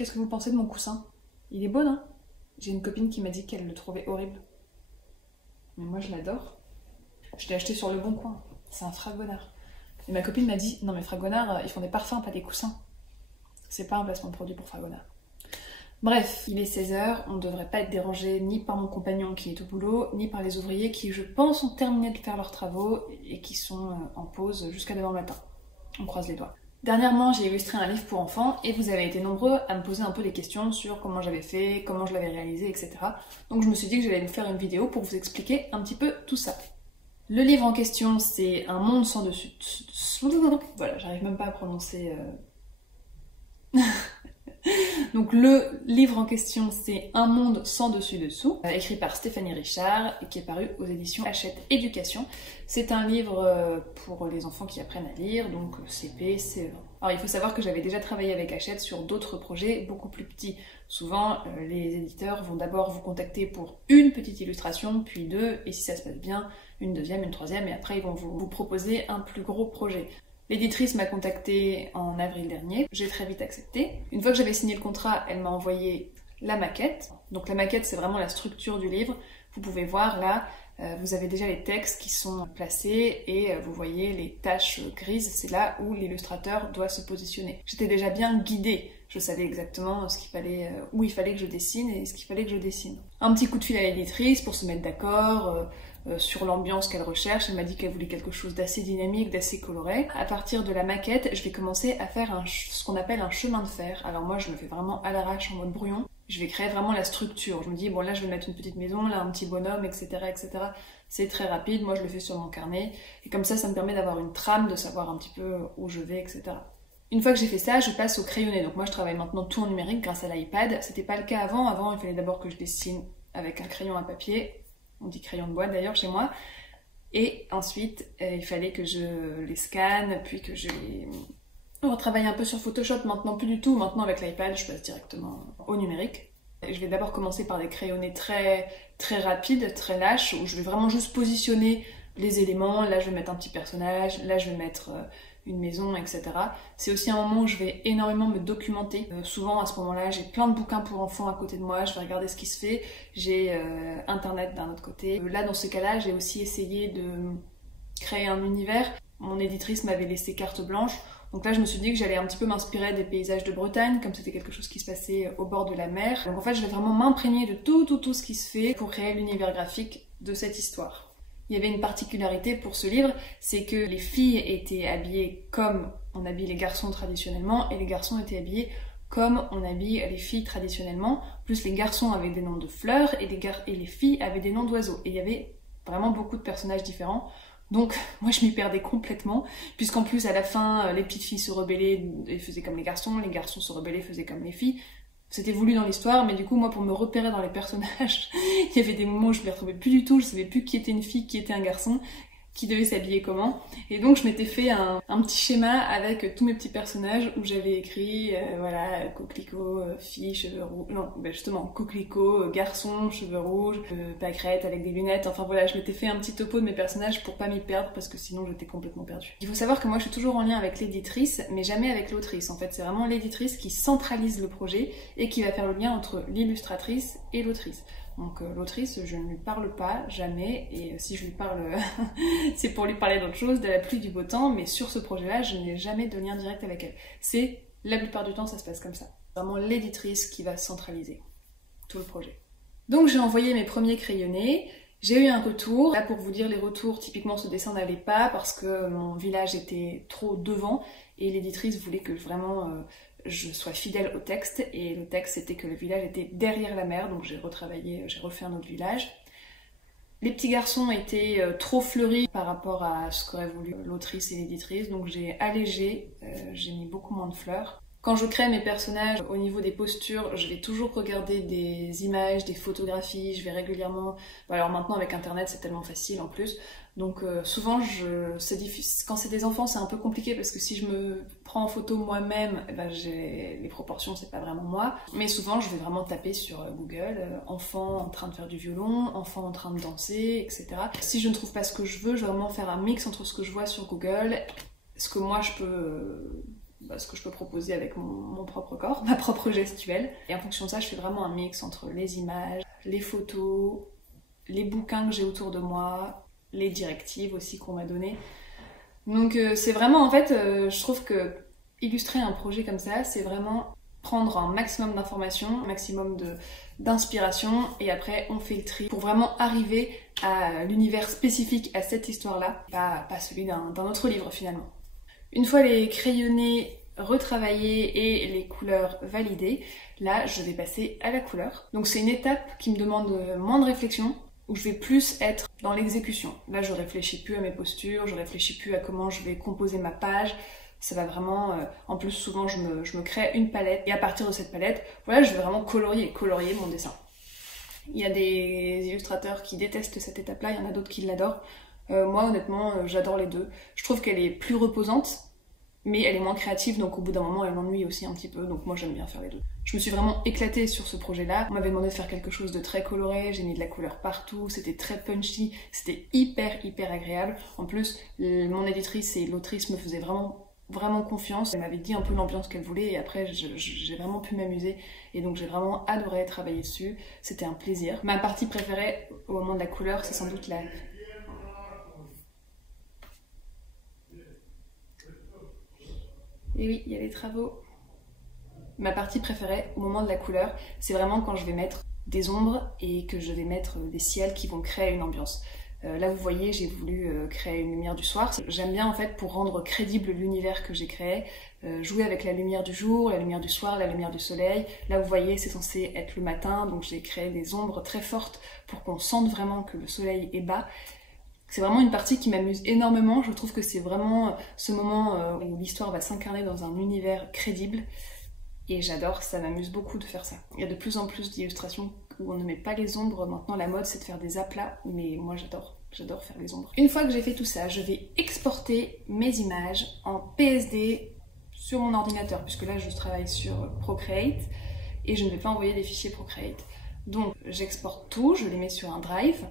Qu'est-ce que vous pensez de mon coussin? Il est beau, non? J'ai une copine qui m'a dit qu'elle le trouvait horrible. Mais moi, je l'adore. Je l'ai acheté sur le Bon Coin. C'est un Fragonard. Et ma copine m'a dit, non mais Fragonard, ils font des parfums, pas des coussins. C'est pas un placement de produit pour Fragonard. Bref, il est 16h, on ne devrait pas être dérangé ni par mon compagnon qui est au boulot, ni par les ouvriers qui, je pense, ont terminé de faire leurs travaux et qui sont en pause jusqu'à demain matin. On croise les doigts. Dernièrement, j'ai illustré un livre pour enfants et vous avez été nombreux à me poser un peu des questions sur comment j'avais fait, comment je l'avais réalisé, etc. Donc je me suis dit que j'allais vous faire une vidéo pour vous expliquer un petit peu tout ça. Le livre en question, c'est Un monde sans dessus... Voilà, j'arrive même pas à prononcer... Donc le livre en question, c'est Un monde sans dessus-dessous, écrit par Stéphanie Richard et qui est paru aux éditions Hachette Éducation. C'est un livre pour les enfants qui apprennent à lire, donc CP, CE1. Alors il faut savoir que j'avais déjà travaillé avec Hachette sur d'autres projets beaucoup plus petits. Souvent, les éditeurs vont d'abord vous contacter pour une petite illustration, puis deux, et si ça se passe bien, une deuxième, une troisième, et après ils vont vous proposer un plus gros projet. L'éditrice m'a contactée en avril dernier, j'ai très vite accepté. Une fois que j'avais signé le contrat, elle m'a envoyé la maquette. Donc la maquette, c'est vraiment la structure du livre. Vous pouvez voir là, vous avez déjà les textes qui sont placés et vous voyez les taches grises, c'est là où l'illustrateur doit se positionner. J'étais déjà bien guidée, je savais exactement ce qu'il fallait, où il fallait que je dessine et ce qu'il fallait que je dessine. Un petit coup de fil à l'éditrice pour se mettre d'accord, sur l'ambiance qu'elle recherche. Elle m'a dit qu'elle voulait quelque chose d'assez dynamique, d'assez coloré. À partir de la maquette, je vais commencer à faire ce qu'on appelle un chemin de fer. Alors moi, je le fais vraiment à l'arrache en mode brouillon. Je vais créer vraiment la structure. Je me dis, bon là, je vais mettre une petite maison, là, un petit bonhomme, etc., etc. C'est très rapide. Moi, je le fais sur mon carnet. Et comme ça me permet d'avoir une trame, de savoir un petit peu où je vais, etc. Une fois que j'ai fait ça, je passe au crayonné. Donc moi, je travaille maintenant tout en numérique grâce à l'iPad. C'était pas le cas avant. Avant, il fallait d'abord que je dessine avec un crayon à papier. On dit crayon de bois d'ailleurs chez moi. Et ensuite, il fallait que je les scanne, puis que je les retravaille un peu sur Photoshop. Maintenant, plus du tout. Maintenant, avec l'iPad, je passe directement au numérique. Et je vais d'abord commencer par des crayonnés très rapides, très lâches, où je vais vraiment juste positionner les éléments. Là, je vais mettre un petit personnage. Là, je vais mettre une maison, etc. C'est aussi un moment où je vais énormément me documenter. Souvent, à ce moment-là, j'ai plein de bouquins pour enfants à côté de moi, je vais regarder ce qui se fait, j'ai Internet d'un autre côté. Là, dans ce cas-là, j'ai aussi essayé de créer un univers. Mon éditrice m'avait laissé carte blanche, donc là, je me suis dit que j'allais un petit peu m'inspirer des paysages de Bretagne, comme c'était quelque chose qui se passait au bord de la mer. Donc en fait, je vais vraiment m'imprégner de tout ce qui se fait pour créer l'univers graphique de cette histoire. Il y avait une particularité pour ce livre, c'est que les filles étaient habillées comme on habille les garçons traditionnellement, et les garçons étaient habillés comme on habille les filles traditionnellement, plus les garçons avaient des noms de fleurs, et les filles avaient des noms d'oiseaux. Et il y avait vraiment beaucoup de personnages différents, donc moi je m'y perdais complètement, puisqu'en plus à la fin, les petites filles se rebellaient et faisaient comme les garçons se rebellaient et faisaient comme les filles. C'était voulu dans l'histoire, mais du coup, moi, pour me repérer dans les personnages, il y avait des moments où je les retrouvais plus du tout, je savais plus qui était une fille, qui était un garçon, qui devait s'habiller comment. Et donc, je m'étais fait un petit schéma avec tous mes petits personnages où j'avais écrit, voilà, coquelicot, fille, cheveux rouges, non, ben justement, coquelicot, garçon, cheveux rouges, pâquerette avec des lunettes, enfin voilà, je m'étais fait un petit topo de mes personnages pour pas m'y perdre parce que sinon j'étais complètement perdue. Il faut savoir que moi, je suis toujours en lien avec l'éditrice, mais jamais avec l'autrice. En fait, c'est vraiment l'éditrice qui centralise le projet et qui va faire le lien entre l'illustratrice et l'autrice. Donc l'autrice, je ne lui parle pas, jamais, et si je lui parle, c'est pour lui parler d'autre chose, de la pluie, du beau temps, mais sur ce projet-là, je n'ai jamais de lien direct avec elle. C'est, la plupart du temps, ça se passe comme ça. C'est vraiment l'éditrice qui va centraliser tout le projet. Donc j'ai envoyé mes premiers crayonnés, j'ai eu un retour. Là, pour vous dire les retours, typiquement ce dessin n'allait pas parce que mon village était trop devant, et l'éditrice voulait que vraiment... je sois fidèle au texte, et le texte c'était que le village était derrière la mer, donc j'ai retravaillé, j'ai refait un autre village. Les petits garçons étaient trop fleuris par rapport à ce qu'aurait voulu l'autrice et l'éditrice, donc j'ai allégé, j'ai mis beaucoup moins de fleurs. Quand je crée mes personnages, au niveau des postures, je vais toujours regarder des images, des photographies, je vais régulièrement... Bon, alors maintenant avec internet c'est tellement facile en plus, donc souvent c'est difficile. Quand c'est des enfants c'est un peu compliqué parce que si je me prends en photo moi-même, eh ben, les proportions c'est pas vraiment moi, mais souvent je vais vraiment taper sur Google, enfant en train de faire du violon, enfant en train de danser, etc. Si je ne trouve pas ce que je veux, je vais vraiment faire un mix entre ce que je vois sur Google, ce que moi je peux ce que je peux proposer avec mon propre corps, ma propre gestuelle. Et en fonction de ça, je fais vraiment un mix entre les images, les photos, les bouquins que j'ai autour de moi, les directives aussi qu'on m'a données. Donc c'est vraiment, en fait, je trouve que illustrer un projet comme ça, c'est vraiment prendre un maximum d'informations, un maximum d'inspiration, et après on fait le tri pour vraiment arriver à l'univers spécifique à cette histoire-là, pas celui d'un autre livre finalement. Une fois les crayonnés retravaillés et les couleurs validées, là je vais passer à la couleur. Donc c'est une étape qui me demande moins de réflexion, où je vais plus être dans l'exécution. Là je réfléchis plus à mes postures, je réfléchis plus à comment je vais composer ma page. Ça va vraiment, en plus souvent je me crée une palette, et à partir de cette palette, voilà, je vais vraiment colorier mon dessin. Il y a des illustrateurs qui détestent cette étape-là, il y en a d'autres qui l'adorent. Moi honnêtement, j'adore les deux. Je trouve qu'elle est plus reposante, mais elle est moins créative, donc au bout d'un moment elle m'ennuie aussi un petit peu, donc moi j'aime bien faire les deux. Je me suis vraiment éclatée sur ce projet-là. On m'avait demandé de faire quelque chose de très coloré, j'ai mis de la couleur partout, c'était très punchy, c'était hyper agréable. En plus, mon éditrice et l'autrice me faisaient vraiment confiance. Elle m'avait dit un peu l'ambiance qu'elle voulait, et après j'ai vraiment pu m'amuser, et donc j'ai vraiment adoré travailler dessus. C'était un plaisir. Ma partie préférée au moment de la couleur, c'est sans doute la... Et oui, il y a les travaux. Ma partie préférée au moment de la couleur, c'est vraiment quand je vais mettre des ombres et que je vais mettre des ciels qui vont créer une ambiance. Là vous voyez, j'ai voulu créer une lumière du soir. J'aime bien en fait, pour rendre crédible l'univers que j'ai créé, jouer avec la lumière du jour, la lumière du soir, la lumière du soleil. Là vous voyez, c'est censé être le matin, donc j'ai créé des ombres très fortes pour qu'on sente vraiment que le soleil est bas. C'est vraiment une partie qui m'amuse énormément. Je trouve que c'est vraiment ce moment où l'histoire va s'incarner dans un univers crédible. Et j'adore, ça m'amuse beaucoup de faire ça. Il y a de plus en plus d'illustrations où on ne met pas les ombres. Maintenant, la mode, c'est de faire des aplats, mais moi, j'adore faire les ombres. Une fois que j'ai fait tout ça, je vais exporter mes images en PSD sur mon ordinateur, puisque là, je travaille sur Procreate, et je ne vais pas envoyer des fichiers Procreate. Donc, j'exporte tout, je les mets sur un drive,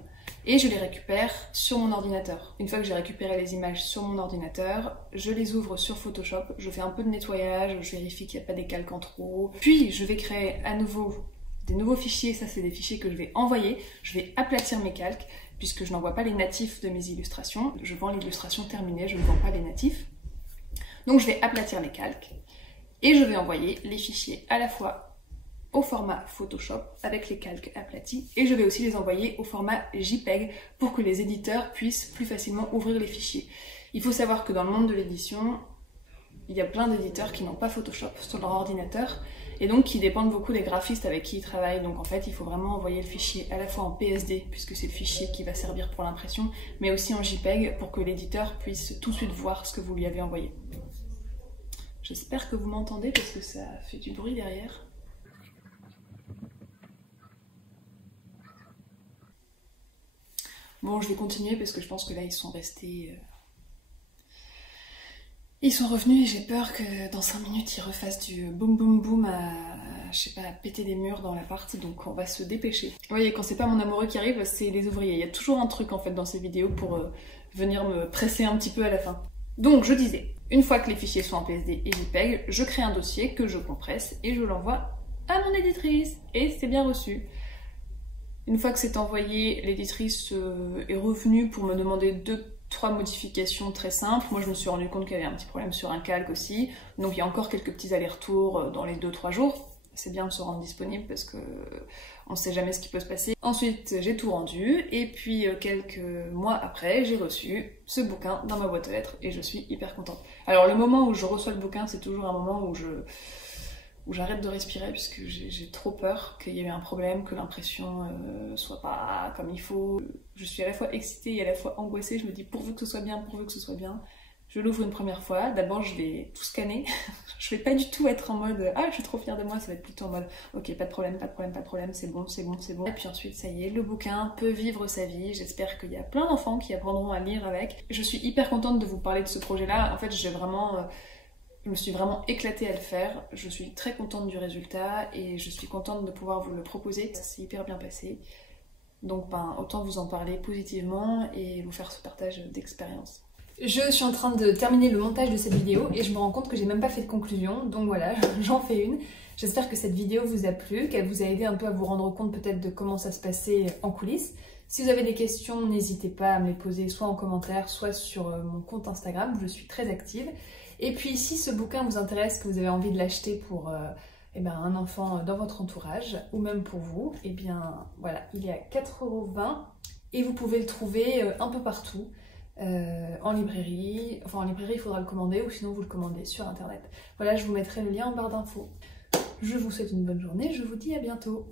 et je les récupère sur mon ordinateur. Une fois que j'ai récupéré les images sur mon ordinateur, je les ouvre sur Photoshop, je fais un peu de nettoyage, je vérifie qu'il n'y a pas des calques en trop, puis je vais créer à nouveau des nouveaux fichiers. Ça c'est des fichiers que je vais envoyer, je vais aplatir mes calques, puisque je n'envoie pas les natifs de mes illustrations, je vends l'illustration terminée, je ne vends pas les natifs. Donc je vais aplatir les calques, et je vais envoyer les fichiers à la fois au format Photoshop avec les calques aplatis, et je vais aussi les envoyer au format JPEG pour que les éditeurs puissent plus facilement ouvrir les fichiers. Il faut savoir que dans le monde de l'édition, il y a plein d'éditeurs qui n'ont pas Photoshop sur leur ordinateur, et donc qui dépendent beaucoup des graphistes avec qui ils travaillent. Donc en fait, il faut vraiment envoyer le fichier à la fois en PSD, puisque c'est le fichier qui va servir pour l'impression, mais aussi en JPEG pour que l'éditeur puisse tout de suite voir ce que vous lui avez envoyé. J'espère que vous m'entendez parce que ça fait du bruit derrière. Bon, je vais continuer parce que je pense que là, ils sont restés... Ils sont revenus et j'ai peur que dans 5 minutes, ils refassent du boum boum boum je sais pas, à péter des murs dans l'appart, donc on va se dépêcher. Vous voyez, quand c'est pas mon amoureux qui arrive, c'est les ouvriers. Il y a toujours un truc en fait dans ces vidéos pour venir me presser un petit peu à la fin. Donc, je disais, une fois que les fichiers sont en PSD et JPEG, je crée un dossier que je compresse et je l'envoie à mon éditrice. Et c'est bien reçu. Une fois que c'est envoyé, l'éditrice est revenue pour me demander 2-3 modifications très simples. Moi je me suis rendu compte qu'il y avait un petit problème sur un calque aussi, donc il y a encore quelques petits allers-retours dans les 2-3 jours. C'est bien de se rendre disponible parce que on sait jamais ce qui peut se passer. Ensuite j'ai tout rendu, et puis quelques mois après j'ai reçu ce bouquin dans ma boîte aux lettres et je suis hyper contente. Alors le moment où je reçois le bouquin, c'est toujours un moment où j'arrête de respirer, puisque j'ai trop peur qu'il y ait un problème, que l'impression soit pas comme il faut. Je suis à la fois excitée et à la fois angoissée, je me dis pourvu que ce soit bien, pourvu que ce soit bien. Je l'ouvre une première fois, d'abord je vais tout scanner, je vais pas du tout être en mode ah je suis trop fière de moi, ça va être plutôt en mode ok pas de problème, c'est bon, c'est bon, c'est bon. Et puis ensuite ça y est, le bouquin peut vivre sa vie, j'espère qu'il y a plein d'enfants qui apprendront à lire avec. Je suis hyper contente de vous parler de ce projet là, en fait je me suis vraiment éclatée à le faire, je suis très contente du résultat et je suis contente de pouvoir vous le proposer, ça s'est hyper bien passé. Donc autant vous en parler positivement et vous faire ce partage d'expérience. Je suis en train de terminer le montage de cette vidéo et je me rends compte que j'ai même pas fait de conclusion, donc voilà, j'en fais une. J'espère que cette vidéo vous a plu, qu'elle vous a aidé un peu à vous rendre compte peut-être de comment ça se passait en coulisses. Si vous avez des questions, n'hésitez pas à me les poser soit en commentaire, soit sur mon compte Instagram, où je suis très active. Et puis si ce bouquin vous intéresse, que vous avez envie de l'acheter pour un enfant dans votre entourage, ou même pour vous, et bien voilà, il est à 4,20 € et vous pouvez le trouver un peu partout. En librairie, enfin en librairie il faudra le commander ou sinon vous le commandez sur internet. Voilà, je vous mettrai le lien en barre d'infos. Je vous souhaite une bonne journée, je vous dis à bientôt.